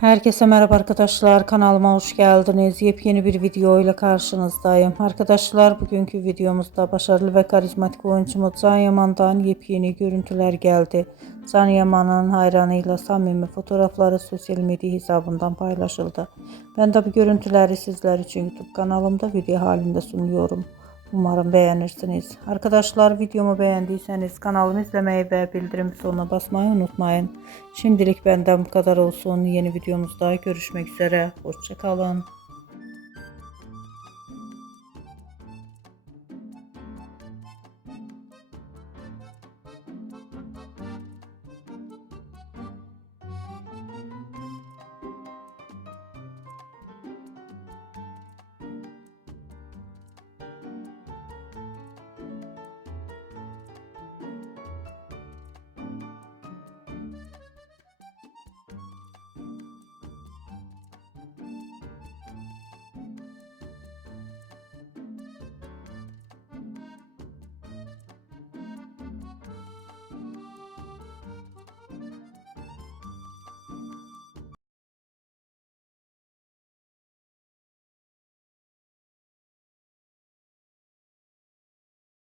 Herkese merhaba arkadaşlar, kanalıma hoş geldiniz. Yepyeni bir video ile karşınızdayım. Arkadaşlar, bugünkü videomuzda başarılı ve karizmatik oyuncumuz Can Yaman'dan yepyeni görüntüler geldi. Can Yaman'ın hayranıyla samimi fotoğrafları sosyal medya hesabından paylaşıldı. Ben de bu görüntüleri sizler için YouTube kanalımda video halinde sunuyorum. Umarım beğenirsiniz. Arkadaşlar, videomu beğendiyseniz kanalımı izlemeyi ve bildirim butonuna basmayı unutmayın. Şimdilik benden bu kadar olsun. Yeni videomuzda görüşmek üzere. Hoşça kalın.